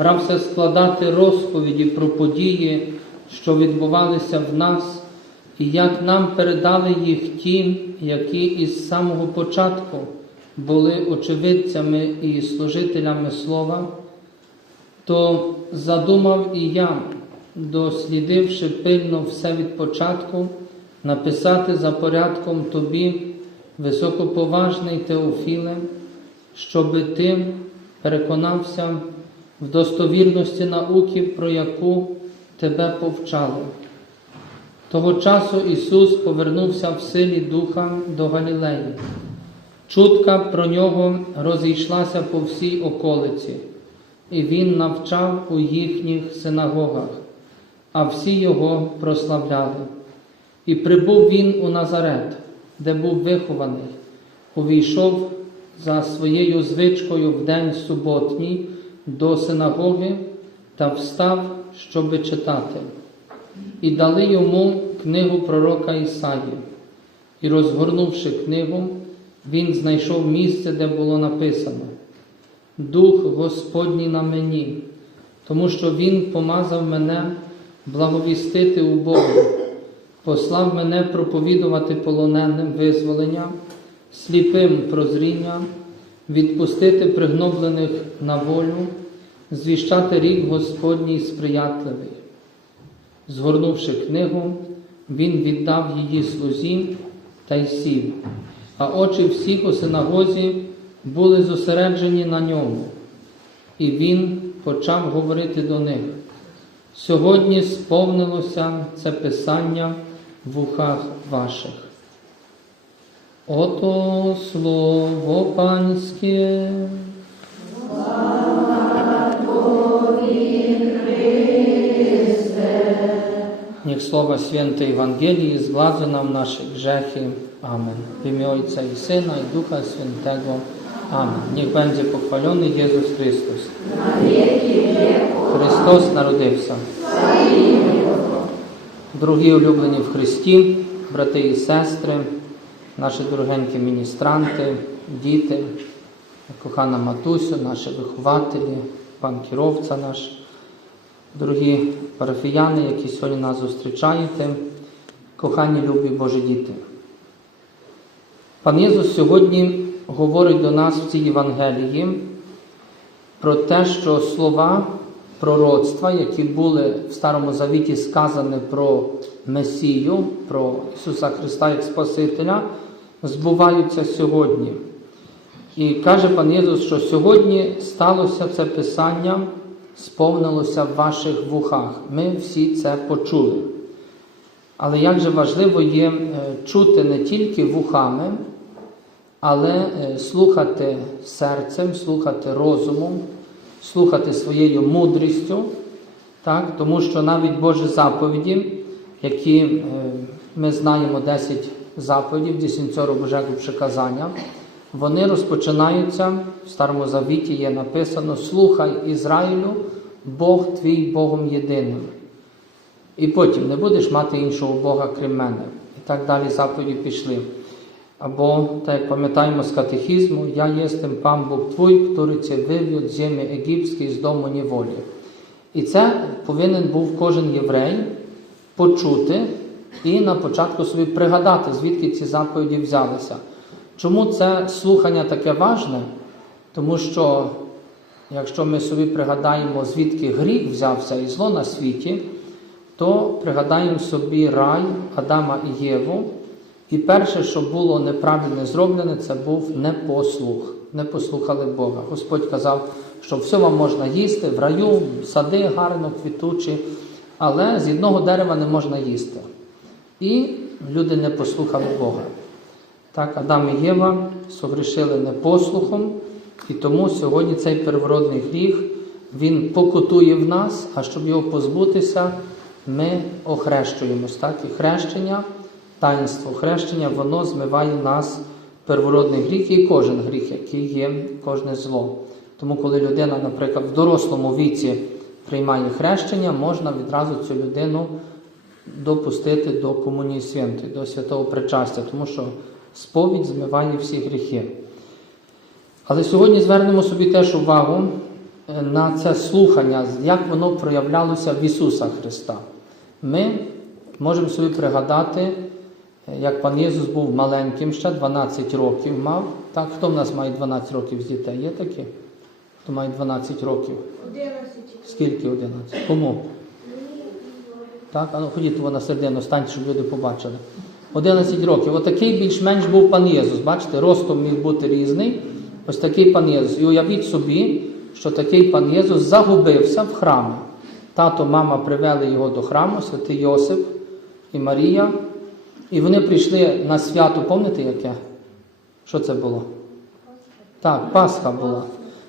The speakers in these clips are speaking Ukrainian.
брався складати розповіді про події, що відбувалися в нас, і як нам передали їх ті, які із самого початку були очевидцями і служителями слова, то задумав і я, дослідивши пильно все від початку, написати за порядком тобі, високоповажний Теофіле, щоби ти переконався в достовірності науки, про яку тебе повчали. Того часу Ісус повернувся в силі Духа до Галілеї. Чутка про нього розійшлася по всій околиці, і Він навчав у їхніх синагогах, а всі його прославляли. І прибув він у Назарет, де був вихований, увійшов за своєю звичкою в день суботній до синагоги та встав, щоби читати. І дали йому книгу пророка Ісаї. І, розгорнувши книгу, він знайшов місце, де було написано: Дух Господній на мені, тому що Він помазав мене благовістити убогим, послав мене проповідувати полоненим визволення, сліпим прозріння, відпустити пригноблених на волю, звіщати рік Господній сприятливий. Згорнувши книгу, він віддав її слузі та й сів, а очі всіх у синагозі були зосереджені на ньому. І він почав говорити до них. Сьогодні сповнилося це писання в ухах ваших. Ото слово панське. Niech słowa świętej Ewangelii zgładzą nam nasze grzechy. Amen. W imię Ojca i Syna i Ducha Świętego. Amen. Niech będzie pochwalony Jezus Chrystus. Христос народився. Дорогі улюблені в Христі, брати і сестри, наші дорогенькі міністранти, діти, кохана матусю, наші вихователі, пан керовця наш, дорогі парафіяни, які сьогодні нас зустрічаєте, кохані любі Божі діти. Пан Єсус сьогодні говорить до нас в цій Євангелії про те, що слова пророцтва, які були в Старому Завіті сказані про Месію, про Ісуса Христа як Спасителя, збуваються сьогодні. І каже пан Єсус, що сьогодні сталося це Писання, сповнилося в ваших вухах. Ми всі це почули. Але як же важливо є е, чути не тільки вухами, але е, слухати серцем, слухати розумом, слухати своєю мудрістю, так? тому що навіть Божі заповіді, які е, ми знаємо 10 заповідей, 10 Божого приказання, вони розпочинаються в Старому Завіті є написано Слухай Ізраїлю, Бог твій Богом єдиним. І потім не будеш мати іншого Бога, крім мене. І так далі заповіді пішли. Або, так як пам'ятаємо з катехізму, я єстем пан Бог твій, який це вивів з землі египської з дому неволі. І це повинен був кожен єврей почути і на початку собі пригадати, звідки ці заповіді взялися. Чому це слухання таке важне? Тому що, якщо ми собі пригадаємо, звідки гріх взявся і зло на світі, то пригадаємо собі рай Адама і Єву. І перше, що було неправильно зроблене, це був непослух. Не послухали Бога. Господь казав, що все вам можна їсти в раю, сади гарно, квітучі, але з одного дерева не можна їсти. І люди не послухали Бога. Так, Адам і Єва согрішили непослухом, і тому сьогодні цей первородний гріх він покутує в нас, а щоб його позбутися, ми охрещуємось. Так? І хрещення, таїнство хрещення, воно змиває нас первородний гріх і кожен гріх, який є, кожне зло. Тому, коли людина, наприклад, в дорослому віці приймає хрещення, можна відразу цю людину допустити до комунії святої, до святого причастя, тому що сповідь змиває всі гріхи. Але сьогодні звернемо собі теж увагу е, на це слухання, як воно проявлялося в Ісуса Христа. Ми можемо собі пригадати, е, як пан Єсус був маленьким ще, 12 років мав. Так, хто в нас має 12 років з дітей? Є такі? Хто має 12 років? 11. Скільки 11? Кому? Так, а ну ходіть на середину, станьте, щоб люди побачили. 11 років. Отакий більш-менш був пан Єсус. Бачите, ростом міг бути різний. Ось такий пан Єсус. І уявіть собі, що такий пан Єсус загубився в храмі. Тато, мама привели його до храму, святий Йосип і Марія. І вони прийшли на свято, пам'ятаєте яке? Що це було? Так, Пасха була.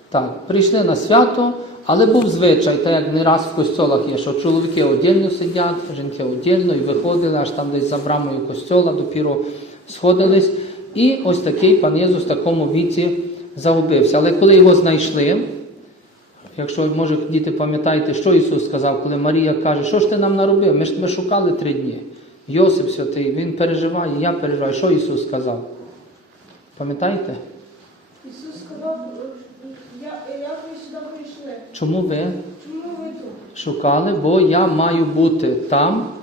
Так, прийшли на свято, але був звичай, так як не раз в костьолах є, що чоловіки одільно сидять, жінки одільно і виходили, аж там десь за брамою костьола, допіру сходились. І ось такий пан Єсус в такому віці загубився. Але коли його знайшли, якщо може діти пам'ятаєте, що Ісус сказав, коли Марія каже, що ж ти нам наробив? Ми ж тебе шукали три дні. Йосип святий, він переживає, я переживаю. Що Ісус сказав? Пам'ятаєте? Ісус сказав, я, як ви сюди прийшли? Чому ви Чому ви тут? шукали? Бо я маю бути там,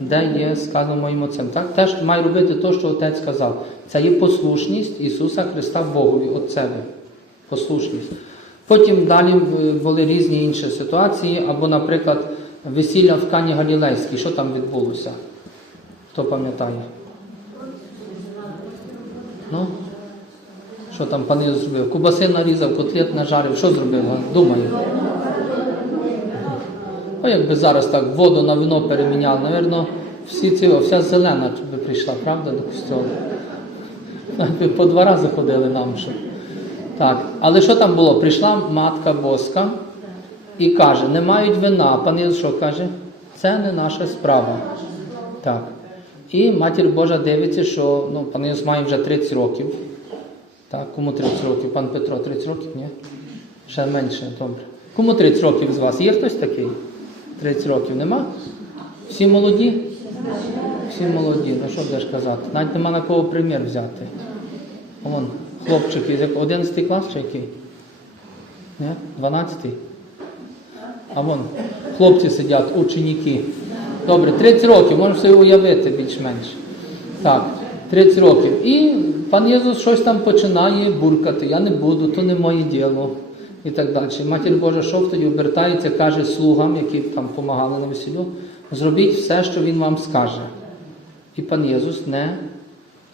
де є сказано моїм отцем. Так? Теж маю робити те, що отець сказав. Це є послушність Ісуса Христа Богові, Отцеві. Послушність. Потім далі були різні інші ситуації, або, наприклад, весілля в Кані Галілейській. Що там відбулося? Хто пам'ятає? Ну, що там пан Ісус зробив? Кубаси нарізав, котлет нажарив. Що зробив? Думаю. А якби зараз так воду на вино переміняли, напевно, всі ці, вся зелена би прийшла, правда, до костьолу? Би По два рази ходили нам ще. Так. Але що там було? Прийшла матка боска і каже, не мають вина. Пан Єсус що каже? Це не наша справа. Так. І матір Божа дивиться, що ну, пан Єсус має вже 30 років. Так, кому 30 років? Пан Петро 30 років, ні? Ще менше, добре. Кому 30 років з вас? Є хтось такий? 30 років нема? Всі молоді? Всі молоді, ну що будеш казати? Навіть нема на кого примір взяти. Вон, хлопчик, із як- 11 клас чи який? Не? 12? А вон, хлопці сидять, ученики. Добре, 30 років, можемо собі уявити більш-менш. Так, 30 років. І пан Єсус щось там починає буркати. Я не буду, то не моє діло. І так далі. Матір Божа що тоді обертається, каже слугам, які там допомагали на весіллю, зробіть все, що він вам скаже. І пан Єсус не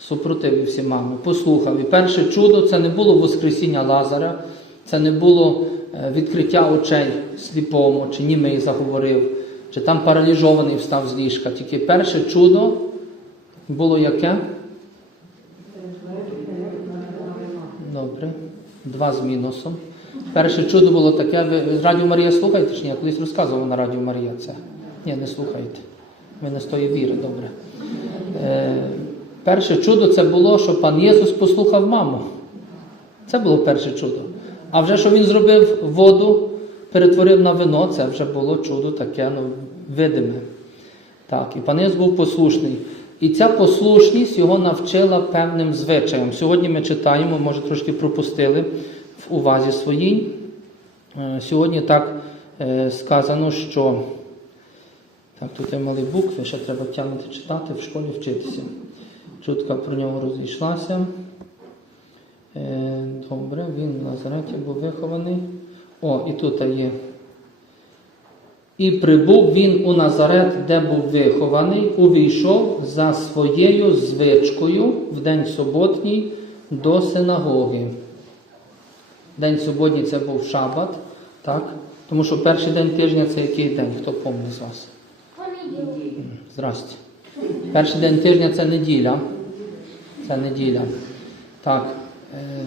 супротивився маму, послухав. І перше чудо це не було Воскресіння Лазаря, це не було е, відкриття очей сліпому, чи німий заговорив, чи там паралізований встав з ліжка. Тільки перше чудо було яке? Добре. Два з мінусом. Перше чудо було таке. Ви Радіо Марія слухаєте чи ні? Я колись розказував на Радіо Марія це. Ні, не слухаєте. Ви не з віри, добре. Е, перше чудо це було, що пан Єсус послухав маму. Це було перше чудо. А вже що він зробив воду, перетворив на вино, це вже було чудо таке ну, видиме. Так, і пан Єсус був послушний. І ця послушність його навчила певним звичаям. Сьогодні ми читаємо, може трошки пропустили в увазі своїй. Е, Сьогодні так е, сказано, що так, тут є мали букви, ще треба тягнути читати, в школі вчитися. Чутка про нього розійшлася. Е, Добре, він в Назареті був вихований. О, і тут є. І прибув він у Назарет, де був вихований, увійшов за своєю звичкою в день суботній до синагоги. День суботній це був шабат, так? Тому що перший день тижня це який день? Хто пам'ятає з вас? Понеділок. Здрасте. Перший день тижня це неділя. Це неділя. Так. Е,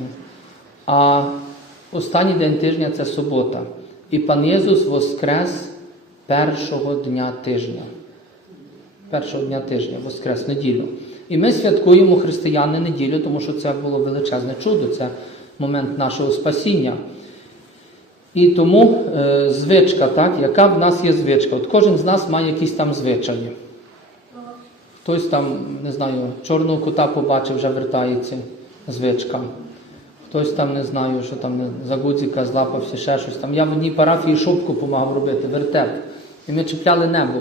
А останній день тижня це субота. І пан Єсус воскрес першого дня тижня. Першого дня тижня, воскрес неділю. І ми святкуємо християни неділю, тому що це було величезне чудо, це момент нашого спасіння. І тому е, звичка, так, яка в нас є звичка? От кожен з нас має якісь там звичаї. Хтось там, не знаю, чорного кота побачив, вже вертається звичка. Хтось там, не знаю, що там за гудзика злапався, ще щось там. Я в одній парафії шубку допомагав робити, вертеп. І ми чіпляли небо.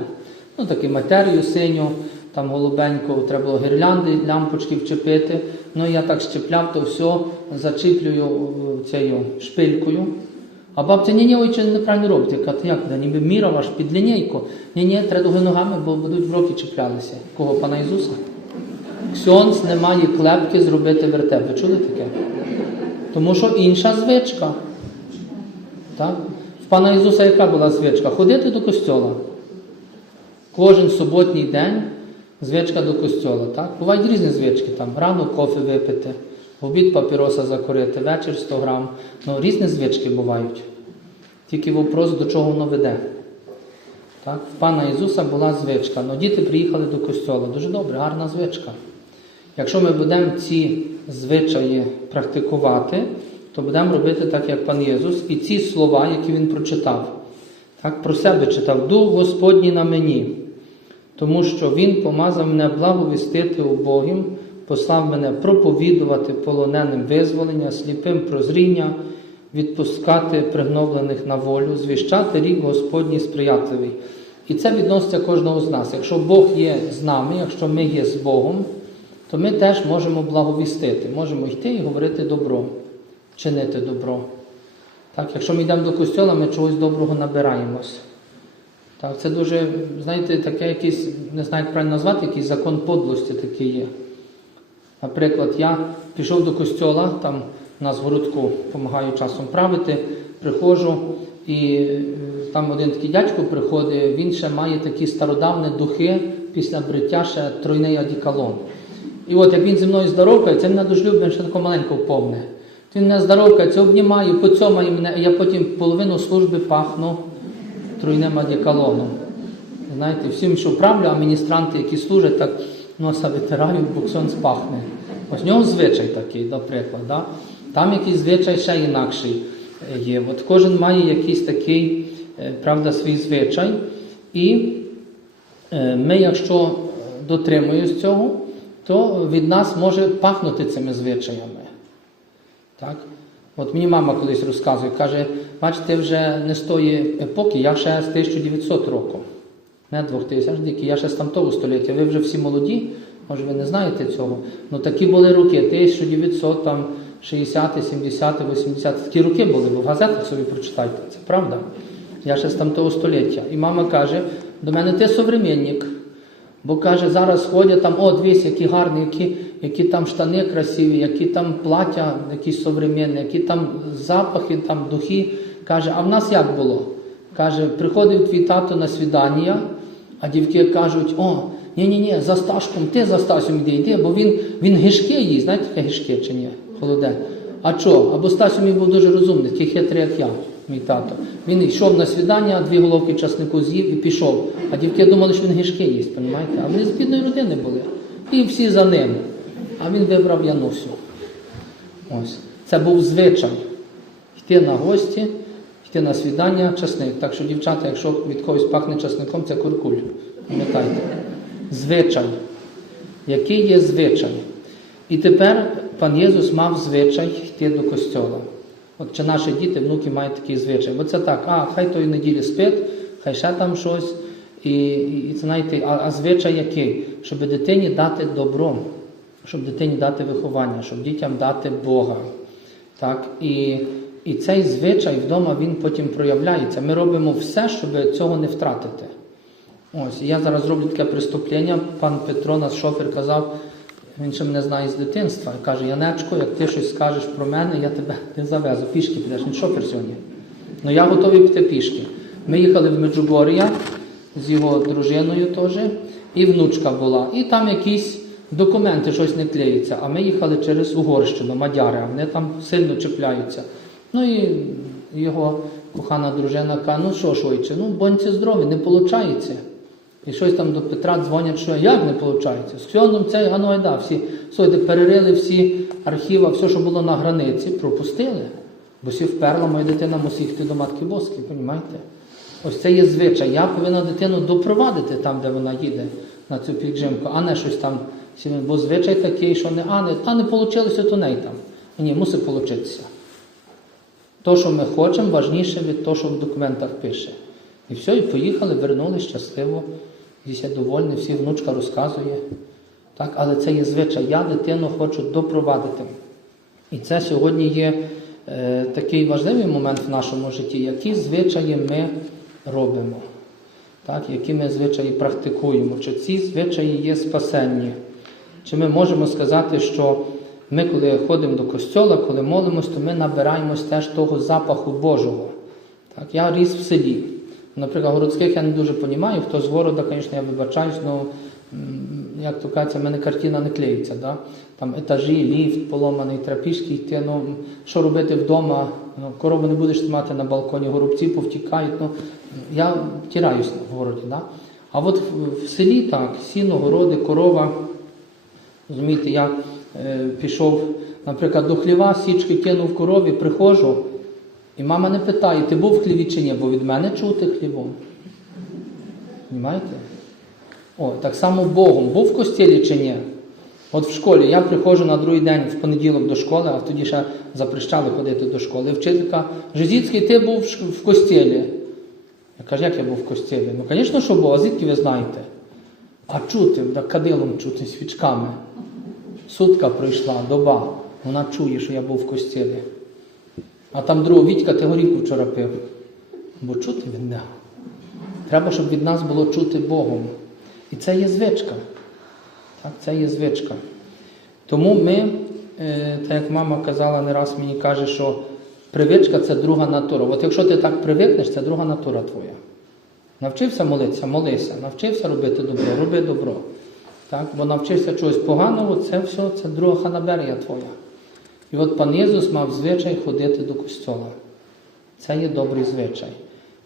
Ну, таку матерію синю, там голубеньку, треба було гірлянди, лямпочки вчепити. Ну, я так щепляв, то все зачіплюю е, цією шпилькою. А бабця, ні, ні, ой, неправильно робите. Я кажу, як, ніби мірав аж під лінійку. Ні, ні, треба доги ногами, бо будуть в роки чіплялися. Кого? Пана Ісуса? Ксьонц не має клепки зробити вертеп. Ви чули таке? Тому що інша звичка. Так? Пана Ісуса яка була звичка? Ходити до костьола. Кожен суботній день звичка до костьола. Так? Бувають різні звички. Там. Рано кофе випити, в обід папіроса закурити, вечір 100 грам. Ну, різні звички бувають. Тільки вопрос, до чого воно веде. Так? В пана Ісуса була звичка. Ну, діти приїхали до костьола. Дуже добре, гарна звичка. Якщо ми будемо ці звичаї практикувати, то будемо робити так, як пан Єсус, і ці слова, які він прочитав, так, про себе читав, Дух Господній на мені, тому що Він помазав мене благовістити убогим, послав мене проповідувати полоненим визволення, сліпим прозріння, відпускати пригновлених на волю, звіщати рік Господній сприятливий. І це відноситься кожного з нас. Якщо Бог є з нами, якщо ми є з Богом, то ми теж можемо благовістити, можемо йти і говорити добро, чинити добро. Так, якщо ми йдемо до костьола, ми чогось доброго набираємось. Так, це дуже, знаєте, таке якийсь, не знаю, як правильно назвати, якийсь закон подлості такий є. Наприклад, я пішов до костьола, там у нас в городку допомагаю часом правити, приходжу, і е, там один такий дядько приходить, він ще має такі стародавні духи після бриття ще тройний одіколон. І от як він зі мною здоровкається, мене дуже любить, він ще тако маленько повне. Він мене здоровкається, обнімає, поцьомає мене, і я потім половину служби пахну тройним одеколоном. Знаєте, всім, що правлю, а міністранти, які служать, так носа витирають, бо ксьонц пахне. Ось в нього звичай такий, наприклад. Да? Там якийсь звичай ще інакший е, є. От кожен має якийсь такий, е, правда, свій звичай. І е, ми, якщо дотримуємось цього, то від нас може пахнути цими звичаями. Так? От мені мама колись розказує, каже, бачите, вже не з тої епохи, я ще з 1900 року. Не 2000, тільки я ще з тамтого століття. Ви вже всі молоді, може ви не знаєте цього. Ну такі були роки, 1900, там, 60, 70, 80, такі роки були, ви в газетах собі прочитайте, це правда. Я ще з тамтого століття. І мама каже, до мене ти современник. Бо каже, зараз ходять там, о, дивись, які гарні, які, які там штани красиві, які там плаття якісь современні, які там запахи, там духи. Каже, а в нас як було? Каже, приходив твій тато на свідання, а дівки кажуть, о, ні-ні-ні, за Сташком, ти за Стасем йди, йди, бо він, він гишки їсть, знаєте, таке гишки чи ні? Холоде. А що? Або Стасю мій був дуже розумний, такий хитрий, як я, мій тато. Він йшов на свідання, дві головки часнику з'їв і пішов. А дівки думали, що він гишки їсть, розумієте? А вони з бідної родини були. І всі за ним. А він вибрав Янусю. Ось. Це був звичай. Йти на гості, йти на свідання, часник. Так що, дівчата, якщо від когось пахне часником, це куркуль. Пам'ятайте. Звичай. Який є звичай? І тепер пан Єсус мав звичай йти до костьола. От чи наші діти, внуки мають такий звичай. Бо це так, а хай тої неділі спить, хай ще там щось. І, і, і знаєте, а, а звичай який? Щоб дитині дати добро, щоб дитині дати виховання, щоб дітям дати Бога. Так? І, і цей звичай вдома він потім проявляється. Ми робимо все, щоб цього не втратити. Ось, я зараз зроблю таке преступлення. Пан Петро, наш шофер, казав, він ще мене знає з дитинства. Каже, Янечко, як ти щось скажеш про мене, я тебе не завезу. Пішки підеш, він шофер сьогодні. Ну я готовий піти пішки. Ми їхали в Меджугор'я з його дружиною теж, і внучка була. І там якісь документи щось не клеються. А ми їхали через Угорщину, Мадяри, а вони там сильно чіпляються. Ну і його кохана дружина каже, ну що швидше, ну бонці здорові, не виходить. І щось там до Петра дзвонять, що як не виходить? З Ксьоном цей Ганойда, всі слухайте, перерили всі архіви, все, що було на границі, пропустили. Бо всі вперла, моя дитина мусить йти до матки Боски, розумієте? Ось це є звичай. Я повинна дитину допровадити там, де вона їде на цю пікжимку, а не щось там. Бо звичай такий, що не, а не, та не вийшло, то неї там. Ні, мусить получитися. То, що ми хочемо, важніше від того, що в документах пише. І все, і поїхали, вернули щасливо. Всі довольні, всі внучка розказує. Так, але це є звичай. Я дитину хочу допровадити. І це сьогодні є е, такий важливий момент в нашому житті, які звичаї ми робимо, так, які ми звичаї практикуємо, чи ці звичаї є спасенні. Чи ми можемо сказати, що ми, коли ходимо до костьола, коли молимось, то ми набираємось теж того запаху Божого. Так, я ріс в селі. Наприклад, городських я не дуже розумію, хто з города, звісно, я вибачаюсь, але як то кажеться, в мене картина не клеїться. Да? Там етажі, ліфт поломаний, треба пішки йти. Ну, що робити вдома? Ну, корову не будеш тримати на балконі, горобці повтікають. Ну, я втираюсь в городі. Да? А от в селі так, сіно, городи, корова. Розумієте, я е, пішов, наприклад, до хліва, січки кинув корові, приходжу, і мама не питає, ти був в хліві чи ні, бо від мене чути хлівом. Понімаєте? О, так само Богом. Був в костілі чи ні? От в школі я приходжу на другий день в понеділок до школи, а тоді ще запрещали ходити до школи. Вчителька, Жизіцький, ти був в костілі. Я кажу, як я був в костілі? Ну, звісно, що був, а звідки ви знаєте? А чути, кадилом чути, свічками. Сутка пройшла, доба. Вона чує, що я був в костілі. А там другого Вітька, ти горівку вчора пив. Бо чути від нього. Треба, щоб від нас було чути Богом. І це є звичка. Так, це є звичка. Тому ми, е, так як мама казала, не раз мені каже, що привичка це друга натура. От якщо ти так привикнеш, це друга натура твоя. Навчився молитися, молися, навчився робити добро, роби добро. Так? Бо навчився чогось поганого, це все, це друга ханаберія твоя. І от пан Єсус мав звичай ходити до костьола. Це є добрий звичай.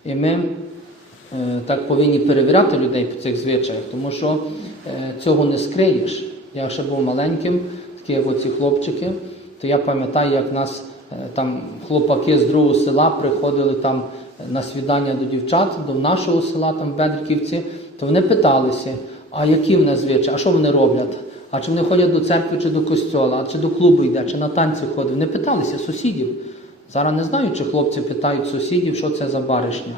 І ми е, так повинні перевіряти людей по цих звичаях, тому що е, цього не скриєш. Я ще був маленьким, такі як оці хлопчики, то я пам'ятаю, як нас е, там хлопаки з другого села приходили там на свідання до дівчат, до нашого села, там Бедриківці, то вони питалися, а які в нас звичаї, а що вони роблять? А чи вони ходять до церкви чи до костьола, а чи до клубу йде, чи на танці ходять? Вони питалися сусідів. Зараз не знаю, чи хлопці питають сусідів, що це за баришня.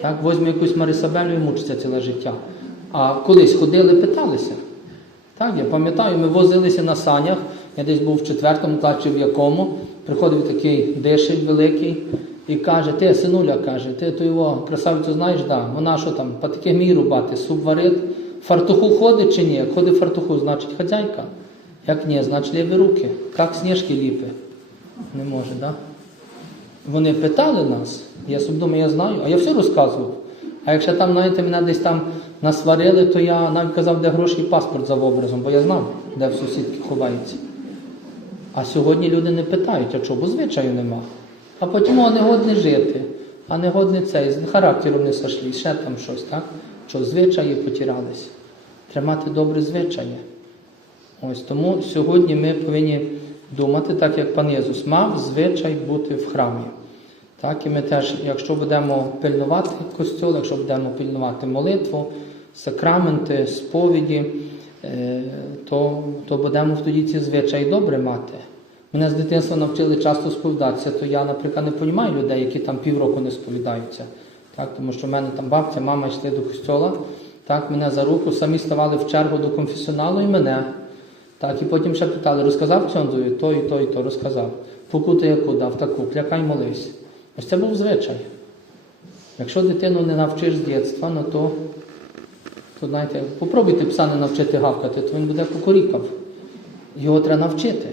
Так, возьме якусь Марисабелю і мучиться ціле життя. А колись ходили, питалися. Так, я пам'ятаю, ми возилися на санях, я десь був в четвертому класі в якому, приходив такий дишель великий і каже, ти, синуля, каже, ти то його красавицю знаєш, да, вона що там, по таке мій рубати, суп варить, фартуху ходить чи ні? Як ходить фартуху, значить хазяйка. Як ні, значить ліві руки. Як сніжки ліпи. Не може, так? Да? Вони питали нас, я собі думаю, я знаю, а я все розказував. А якщо там, знаєте, мене десь там насварили, то я навіть казав, де гроші і паспорт за образом, бо я знав, де в сусідки ховається. А сьогодні люди не питають, а чого, бо звичаю нема. А потім о, не годне жити, а не годне цей, з характером не сошлі, ще там щось, так? Що звичаї потірялись. Тримати добре звичаї. Ось тому сьогодні ми повинні думати, так як пан Єсус мав звичай бути в храмі. Так, і ми теж, якщо будемо пильнувати костюл, якщо будемо пильнувати молитву, сакраменти, сповіді, е, то, то будемо тоді ці звичаї добре мати. Мене з дитинства навчили часто сповідатися, то я, наприклад, не розумію людей, які там півроку не сповідаються. Так, тому що в мене там бабця, мама йшли до костьола, так, мене за руку, самі ставали в чергу до конфесіоналу і мене. Так, і потім ще питали, розказав Цьондові, то і то, і то розказав. Покуту яку дав, таку, клякай молись. Ось це був звичай. Якщо дитину не навчиш з дитинства, ну то, то знаєте, попробуйте пса не навчити гавкати, то він буде кукурікав. Його треба навчити,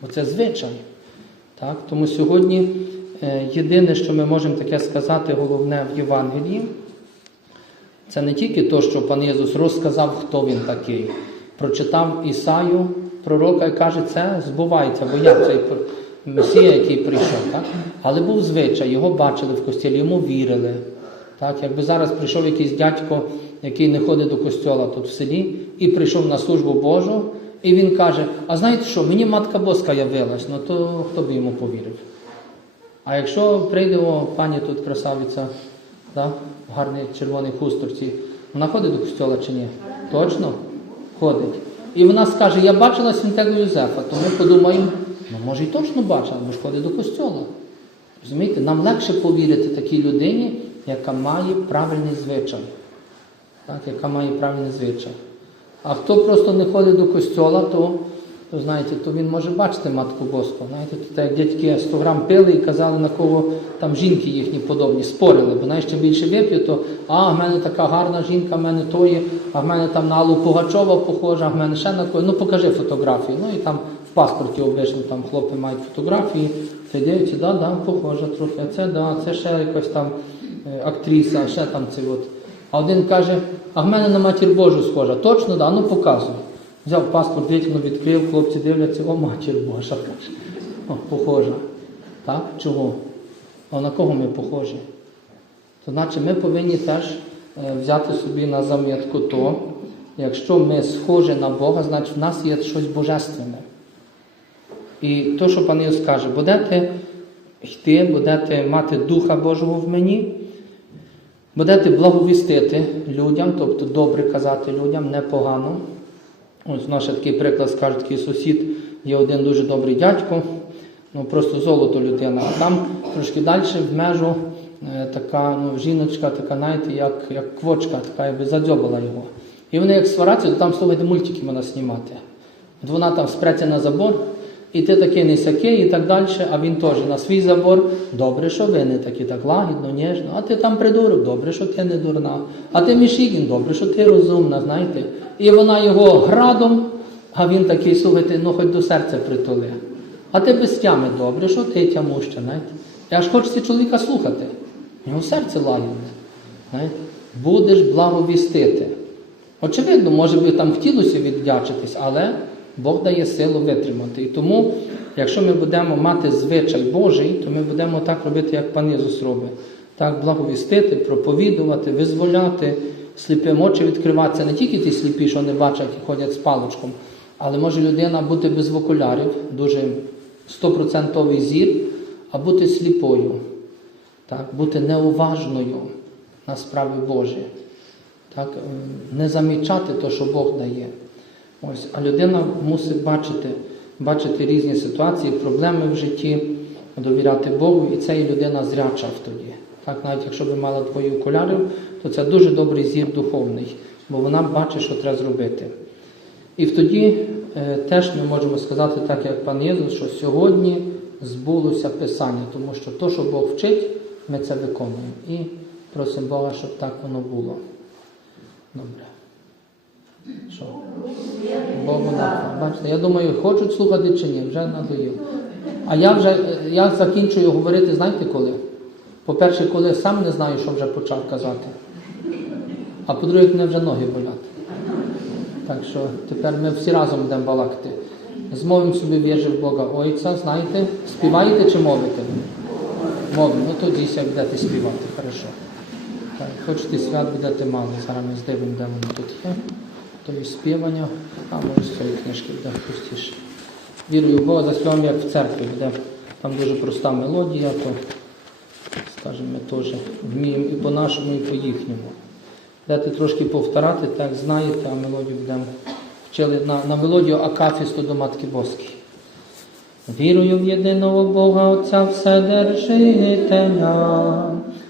бо це звичай. Так? Тому сьогодні єдине, що ми можемо таке сказати, головне в Євангелії, це не тільки те, що пан Єсус розказав, хто він такий. Прочитав Ісаю, пророка, і каже, це збувається, бо я цей Месія, який прийшов. Так? Але був звичай, його бачили в костілі, йому вірили. Так? Якби зараз прийшов якийсь дядько, який не ходить до костьола тут в селі, і прийшов на службу Божу, і він каже: А знаєте що, мені матка Боска явилась, ну то хто б йому повірив? А якщо прийде пані тут красавиця, да? в гарній червоній хустурці, вона ходить до костьола чи ні? Точно? Ходить. І вона скаже, я бачила святого Юзефа, то ми подумаємо, ну може і точно бачила, бо ж ходить до костьола. Розумієте, нам легше повірити такій людині, яка має правильний звичай. Так, яка має правильний звичай. А хто просто не ходить до костьола, то, то знаєте, то він може бачити матку Боску. Знаєте, то так дядьки 100 грам пили і казали, на кого там жінки їхні подобні, спорили, бо знаєш, ще більше вип'є, то а, в мене така гарна жінка, в мене то є, а в мене там на Аллу Пугачова похожа, а в мене ще на кого. Ну покажи фотографії. Ну і там в паспорті обично там хлопці мають фотографії, ти дивиться, да, да, похожа трохи, це да, це ще якась там е, актриса, ще там це от. А один каже, а в мене на матір Божу схожа. Точно, да, ну показуй. Взяв паспорт, витягнув, відкрив, хлопці дивляться, о, матір Божа. О, похожа. Так? Чого? А на кого ми похожі? То значить ми повинні теж е, взяти собі на замітку то, якщо ми схожі на Бога, значить в нас є щось божественне. І то, що пан Ісус каже, будете йти, будете мати Духа Божого в мені, будете благовістити людям, тобто добре казати людям, непогано. Ось наш такий приклад скаже такий сусід, є один дуже добрий дядько, ну просто золото людина. А там трошки далі в межу е, така ну, жіночка, така, знаєте, як, як квочка, така якби задзьобала його. І вони як свараться, то там слухайте, мультики вона знімати. От вона там спреться на забор, і ти такий не сякий, і так далі, а він теж на свій забор. Добре, що ви не такі, так лагідно, ніжно. А ти там придурок, добре, що ти не дурна. А ти Мішігін, добре, що ти розумна, знаєте. І вона його градом, а він такий, слухайте, ну хоч до серця притули. А ти без тями добре, що ти тямуща, знаєте. Я ж хочеться чоловіка слухати. У нього серце лагідне. Знаєте? Будеш благовістити. Очевидно, може би там хотілося віддячитись, але Бог дає силу витримати. І тому, якщо ми будемо мати звичай Божий, то ми будемо так робити, як пан Ісус робить. Так, благовістити, проповідувати, визволяти, сліпим очі відкриватися. Не тільки ті сліпі, що не бачать і ходять з паличком, але може людина бути без окулярів, дуже стопроцентовий зір, а бути сліпою, так, бути неуважною на справи Божі. Так, не замічати те, що Бог дає. Ось, а людина мусить бачити, бачити різні ситуації, проблеми в житті, довіряти Богу, і це і людина зряча в тоді. Так, навіть якщо би мала двоє окулярів, то це дуже добрий зір духовний, бо вона бачить, що треба зробити. І тоді е, теж ми можемо сказати, так як пан Єсус, що сьогодні збулося Писання, тому що то, що Бог вчить, ми це виконуємо. І просимо Бога, щоб так воно було. Добре. Що? Богу на Бачите, я думаю, хочуть слухати чи ні, вже надоїв. А я вже я закінчую говорити, знаєте коли? По-перше, коли сам не знаю, що вже почав казати. А по-друге, мене вже ноги болять. Так що тепер ми всі разом будемо балакати. Змовимо собі віржі в Бога Ойця, знаєте, співаєте чи мовите? Мовимо, ну тоді ся будете співати, хорошо. Так, хочете свят будете мали. Зараз ми здивимо, де воно тут є. То є співання, а може цієї книжки буде простіше. Вірую в Бога, заспіваємо як в церкві, буде там дуже проста мелодія, то скажімо, ми теж вміємо і по-нашому, і по-їхньому. Дати трошки повторати, так знаєте, а мелодію будемо вчили на, на мелодію Акафісту до Матки Боської. Вірую в єдиного Бога Отця Вседержителя,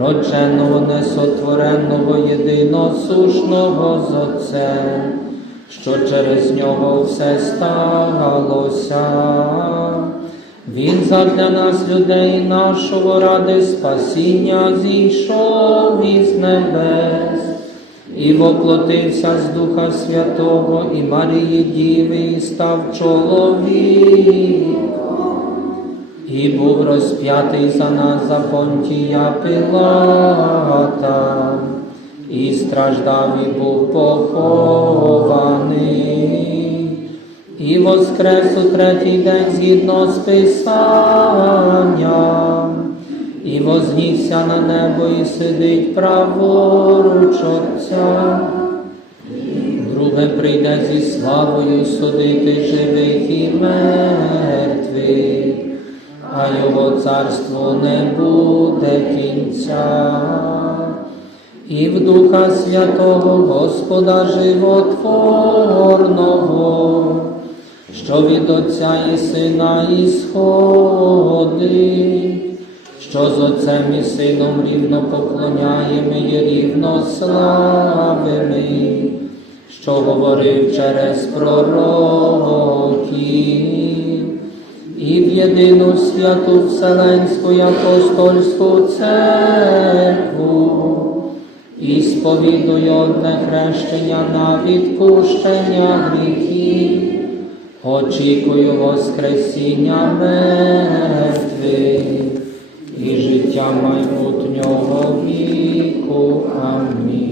родженого, несотвореного, єдиносушного з Отцем, що через нього все сталося. Він задля нас, людей нашого, ради спасіння зійшов із небес і воплотився з Духа Святого і Марії Діви, і став чоловіком, і був розп'ятий за нас за понтія Пилата, і страждав, і був похований, і воскрес у третій день згідно з Писанням, і вознісся на небо, і сидить праворуч Отця. Друге прийде зі славою судити живих і мертвих, а його царство не буде кінця. І в Духа Святого Господа Животворного, що від Отця і Сина ісходить, що з Отцем і Сином рівно поклоняємо і рівно славимо, що говорив через пророків, і в єдину святу Вселенську апостольську церкву. І сповідую одне хрещення на відпущення гріхів, очікую Воскресіння мертвих і життя майбутнього віку. Амінь.